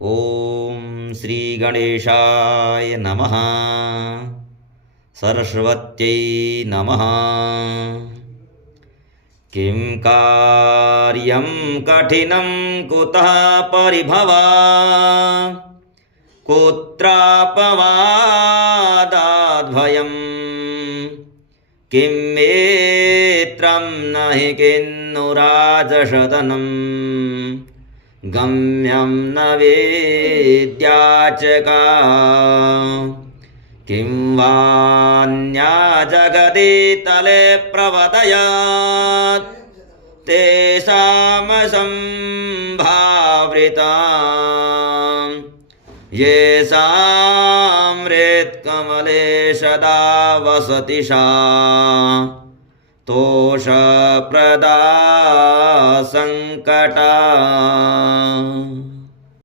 ಓಂ ಶ್ರೀ ಗಣೇಶಾಯ ನಮಃ. ಸರಸ್ವತ್ಯೈ ನಮಃ. ಕಿಂ ಕಾರ್ಯಂ ಕಠಿನಂ ಕುತಃ ಪರಿಭವಾ ಕುತ್ರಾಪವಾದಾದ್ಭಯಂ ಕಿಂ ಮೇತ್ರಂ ನಹಿ ಕಿನ್ನು ರಾಜಶತನಂ ಗಮ್ಯಂ ನ ವೇದ್ಯಾಚಕಾ ಕಿಂ ವಾನ್ಯಾ ಜಗದಿ ತಲೆ ಪ್ರವದಯಾತ್ ತೇಷಾಂ ಸಂಭಾವ್ರಿತಾಂ ಯೇಷಾಂ ಹೃತ್ಕಮಲೆ ಸದಾ ವಸತಿ ಸಾ ತೋಷಪ್ರದಾ ಸಂಕಟಾ.